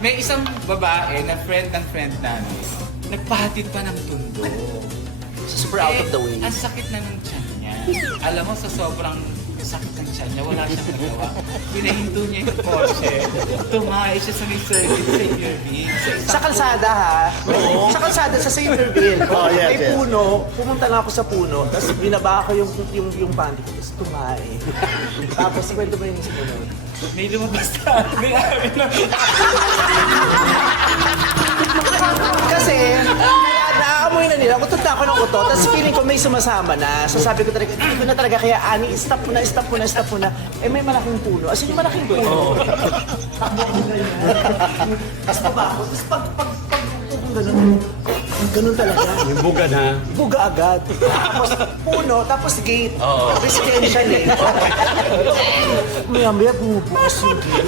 May isang babae na friend ng friend namin, nagpahatid pa ng tundo. Super out of the way. Ang sakit na ng tiyan niya. Alam mo, sa sobrang sakit ng tiyan niya, wala siyang nagawa. Pinahinto niya yung kotse. Tumahay siya sa may service sa Irving. Sa kalsada ha? Sa kalsada sa St. Irving. Oh, yes, May yes. puno, pumunta nga ako sa puno, tapos binaba ko yung panty ko, tapos tumae. Tapos kwento mo yung sumunod. May lumabas na. May amin na. Kasi, naaamoy na nila, utot na ako ng utot, tapos feeling ko may sumasama na. So sabi ko talaga, hindi ko na talaga kaya, Ani, stop mo na. Eh may malaking puno. As in, yung malaking puno. Takbo ko ganyan. Tapos baba ako. Tapos pag ganun talaga. Yung buga na. Buga agad. Tapos puno, tapos gate. Residential eh. Maya bumubukas yung gate.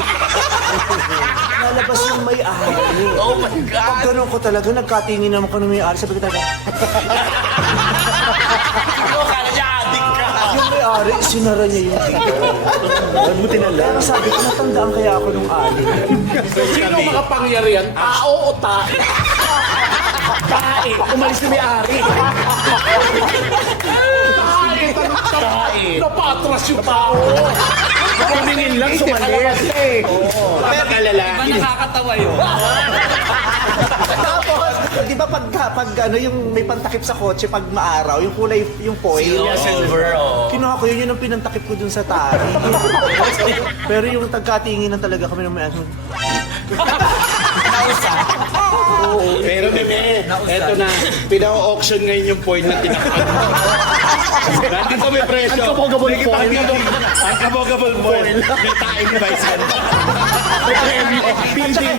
Lalabas yung may-ari. Oh my Pag God! ganun ko talaga, nagkatingin naman ko ng may-ari. Sabi ko talaga, Ako, kala niya adik ka. yung may-ari, sinara niya yung gate. Buti na lang. Pero sabi ko, natandaan kaya ako nung ari. Sino makapangyarihan? Tao o tae? Tae. Umalis na may-ari. Tae. Napatras yung tao. Kumingin lang sumalis. Iba nakakatawa yun. Tapos, di ba pag ano, yung may pantakip sa kotse, pag maaraw, yung kulay, yung foil. Silver, oh. Kinuha ko yun ang pinantakip ko dun sa tari. Pero yung tagkatinginan talaga kami ng may-ari. Pero Meme, eto na, pina-auction ngayon yung point na tinakpan. Nandito may presyo. Uncabogable foil. Uncabogable foil. May taing price yan. May premyo.